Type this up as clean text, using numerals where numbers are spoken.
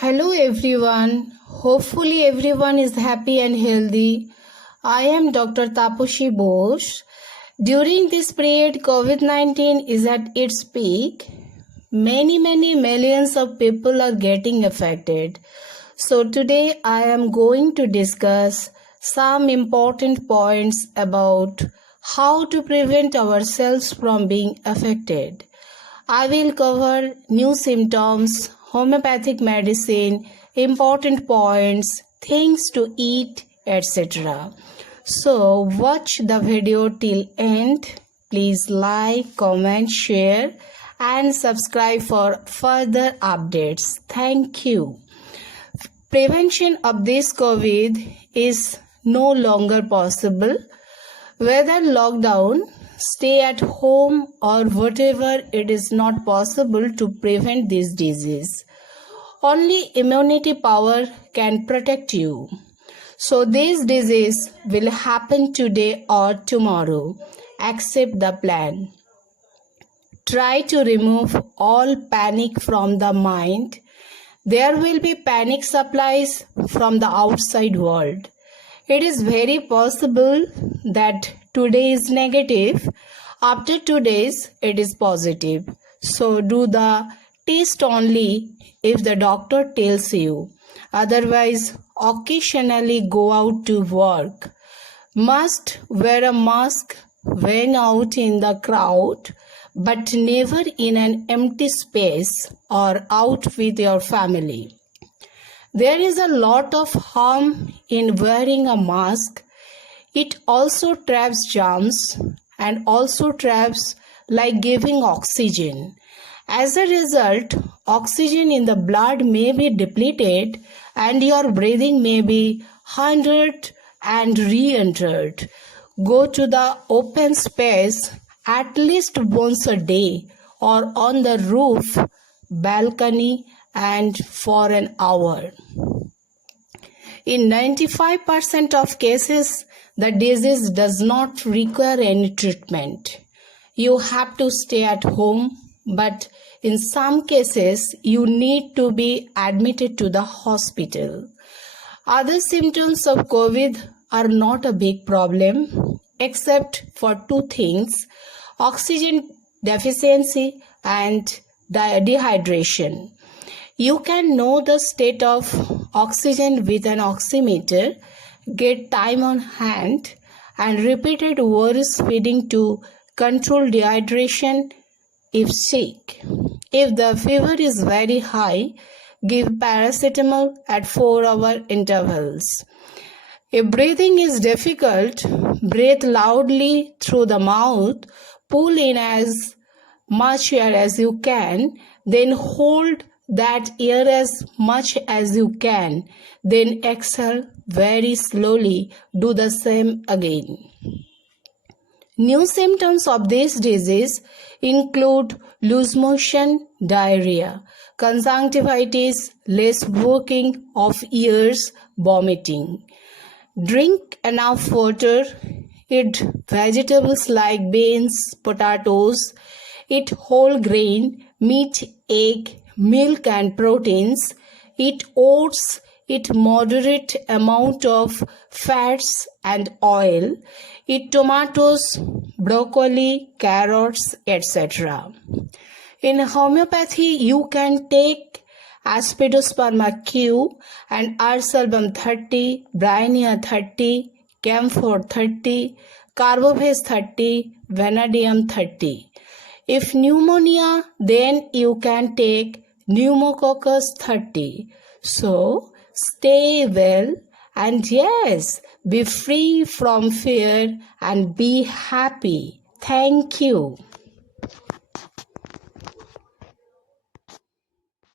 Hello everyone. Hopefully everyone is happy and healthy. I am Dr. Taposhi Bose. During this period, COVID-19 is at its peak. Many millions of people are getting affected. So today I am going to discuss some important points about how to prevent ourselves from being affected. I will cover new symptoms, homeopathic medicine, important points, things to eat, etc. So watch the video till end. Please like, comment, share and subscribe for further updates. Thank you. Prevention of this COVID is no longer possible. Whether lockdown, stay at home or whatever, it is not possible to prevent this disease. Only immunity power can protect you. So this disease will happen today or tomorrow. Accept the plan. Try to remove all panic from the mind. There will be panic supplies from the outside world. It is very possible that today is negative, after 2 days it is positive. So do the test only if the doctor tells you. Otherwise, occasionally go out to work. Must wear a mask when out in the crowd, but never in an empty space or out with your family. There is a lot of harm in wearing a mask. It also traps germs and also traps like giving oxygen. As a result, oxygen in the blood may be depleted and your breathing may be hindered and re-entered. Go to the open space at least once a day or on the roof, balcony and for an hour. In 95% of cases, the disease does not require any treatment. You have to stay at home, but in some cases, you need to be admitted to the hospital. Other symptoms of COVID are not a big problem, except for two things: oxygen deficiency and dehydration. You can know the state of oxygen with an oximeter, get time on hand, and repeated words feeding to control dehydration if sick. If the fever is very high, give paracetamol at 4-hour intervals. If breathing is difficult, breathe loudly through the mouth, pull in as much air as you can, then hold that air as much as you can, then exhale very slowly. Do the same again. New symptoms of this disease include loose motion, diarrhea, conjunctivitis, less working of ears, vomiting. Drink enough water, eat vegetables like beans, potatoes, eat whole grain, meat, egg, milk and proteins, eat oats, eat moderate amount of fats and oil, eat tomatoes, broccoli, carrots, etc. In homeopathy, you can take Aspidosperma Q and Arsalbum 30, Bryonia 30, Camphor 30, Carbovase 30, Vanadium 30. If pneumonia, then you can take Pneumococcus 30. So, stay well and yes, be free from fear and be happy. Thank you.